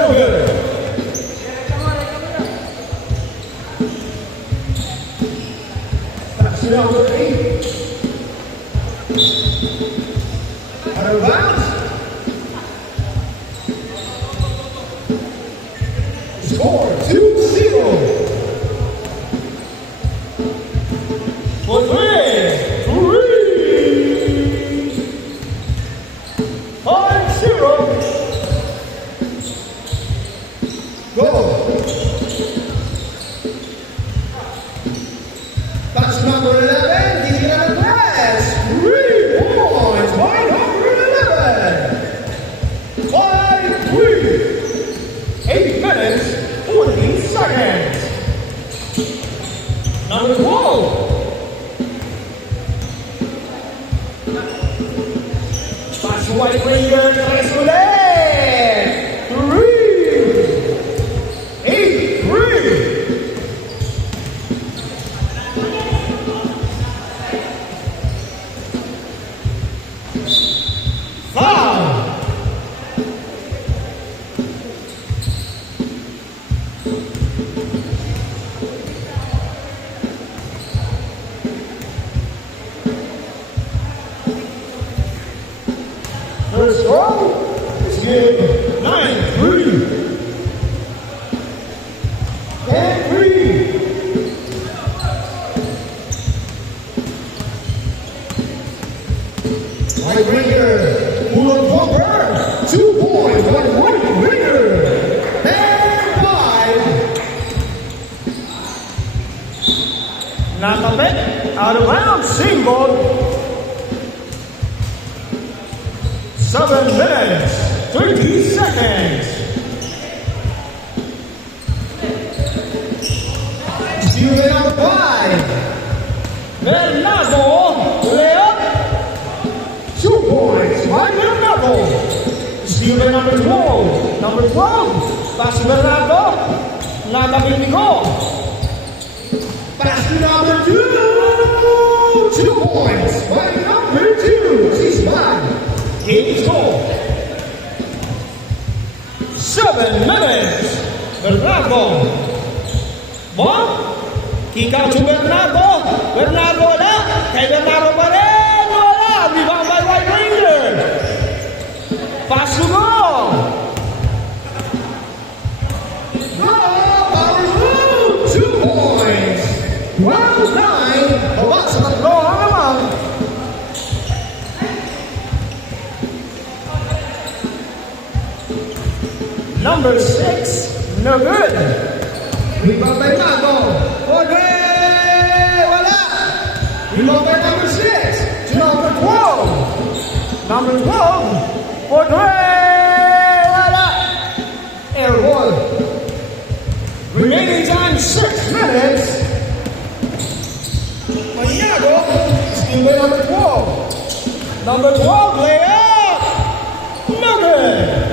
No good. That's number 8. Out of bounds. Score 2-0. For 5-0. Go. That's number 11. He's gonna pass. 3 points by number 11. 5-3. 8 minutes, 14 seconds. Number 12. That's White Ranger. Nice one there. 8-3. First row is game 9-3. 10-3. White Ranger, Ulan Bumper, 2 points by White Ranger. And 5. Nakabit, out of bounds, single. 7 minutes, 30 seconds. Stealing number 5. Bernardo, layup. 2 points by Bernardo. Stealing number 12. Number 12, pass to Bernardo. Nakabili ko. Pass to number 2. 2 points by number 2. She's back. Game score. 7 minutes. Bernardo. Ball. Kick out to Bernardo. Bernardo wala. Kay Bernardo pa rin. Wala. Rebound by White Ranger. Pass to goal. Go. Power move. 2 points. 12-9. Baba sa tatlo ang naman. Number 6, no good. Rebound by Mago. Andre, wala. Rebound by number 6 to number 12. Number 12, Andre, wala. Air ball. Remaining time 6 minutes. Mayago, still by number 12. Number 12, layup. No good.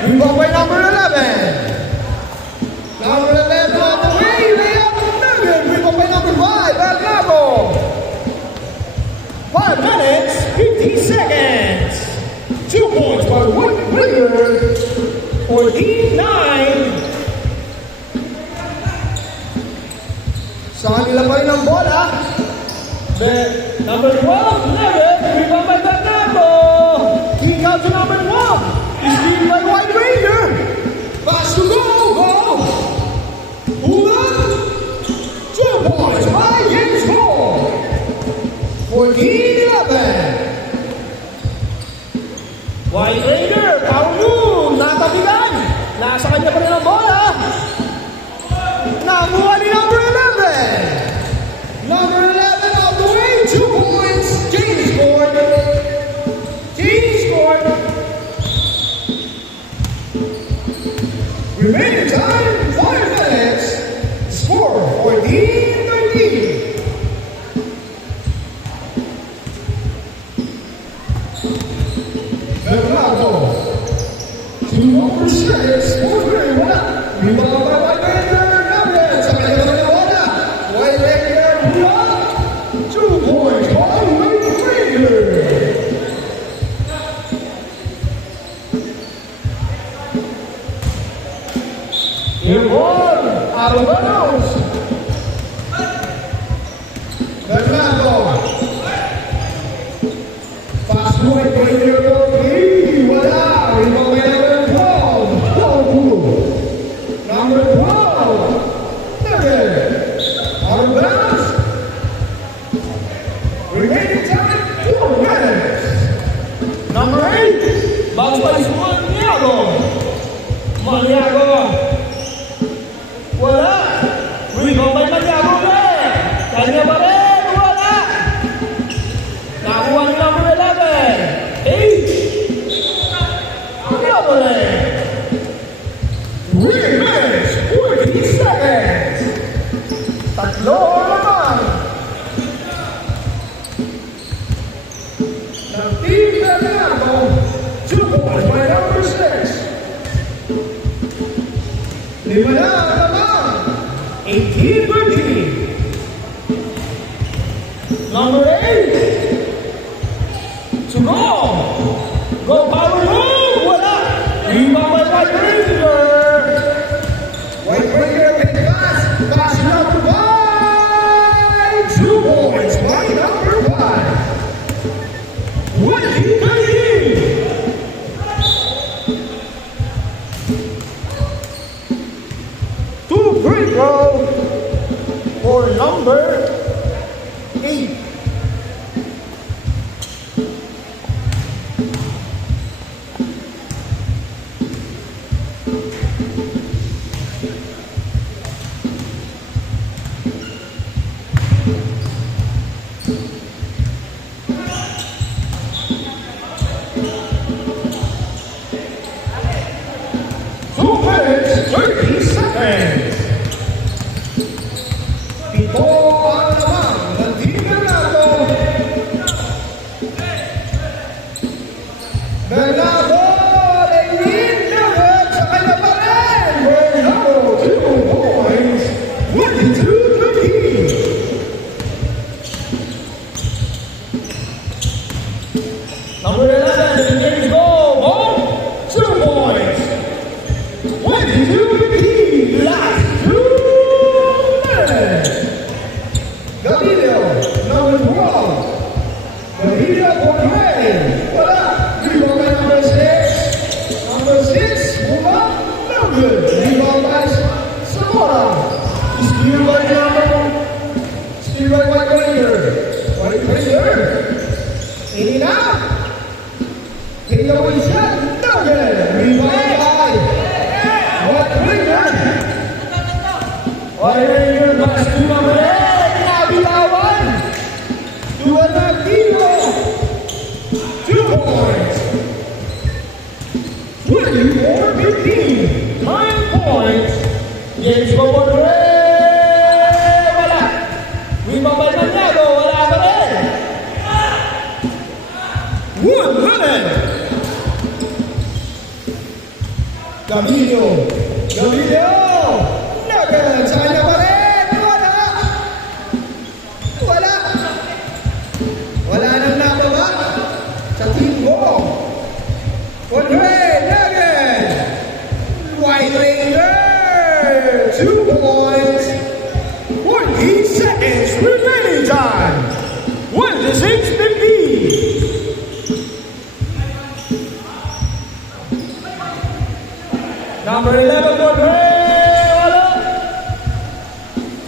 Rebound by number 11. Number 11 on the way. Layup. No good. Rebound by number 5. Bernardo. 5 minutes, 50 seconds. 2 points by White Ranger. 14-9. Sa kanila pa rin ang bola. Number 12, Levitt. Rebound by Bernardo. Kick out to number 1. Is being by White Ranger. Pass to go. Ulan. 2 points by James Hall. 14-11. White Ranger, power move. Natabigan. Nasa kanya pa rin ang bola. Nakuha ni number 11. Number 11 all the way. 2 points. James scored. James scored. Remaining time, 5 minutes. Score, 14-13. Bernardo. To number 6, Andre, wala. Rebound by White Ranger. Gabriel, sa kanya naman yung wala. White Ranger, wala. 2 points by White Ranger. Airborne, out of bounds. Bernardo. Fast moving player for three. Wala. Rebound by number 12. Number 12. Nugget. Out of bounds. Remaining time, 4 minutes. Number 8. Bounce by Maniago. Maniago. Wala. Rebound by Maniago ulit. Kanya pa rin. Wala. Nakuha ni number 11. 8. Double. 3 minutes, 40 seconds. Tatlo naman. Ng Team Bernardo, 2 points by number 6. Lima na naman. 18-13. Number 8. To go. Go power move. Wala. Rebound by White Ranger. White Ranger with the pass. Pass number 5. 2 points by number 5. 20-13. Two free throw for number 8. Two minutes, 30 seconds. Pito ang naman ng Team Bernardo. Bernardo, they need Nugget sa kanya pa rin. Bernardo, 2 points, 22-13. Number 11, James Go, 2 points. 22-15, last 2 minutes. Gavilio, number 12. Gavilio for Gray. Wala. Rebound by number 6. Number 6, move up. No good. Rebound by Zamora. Steal by White Ranger. White Ranger. Ini na. Take the away shot. No good. Rebound by White Ranger. White Ranger pass to number 8. Nabitawan. Dua na tiro. 2 points. 24-15. 9 points. James Go for Gray. Wala. Rebound by Maniago. Wala pa rin. 1 minute. Gavilio. Gavilio. Nugget. Sa kanya pa rin. Wala. Wala. Wala nang nababa. Sa team ko. Andre Nugget. White Ranger. 2 points. 40 seconds remaining time. 26-15. Number 11 for Gray. Wala.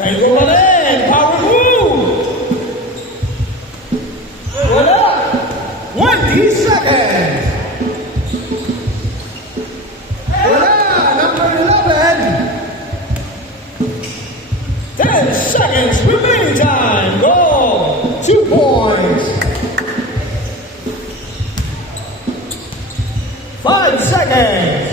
Kay ko pa rin. Power move. Wala. 20 seconds. Wala. Number 11. 10 seconds remaining time. Go. 2 points. 5 seconds.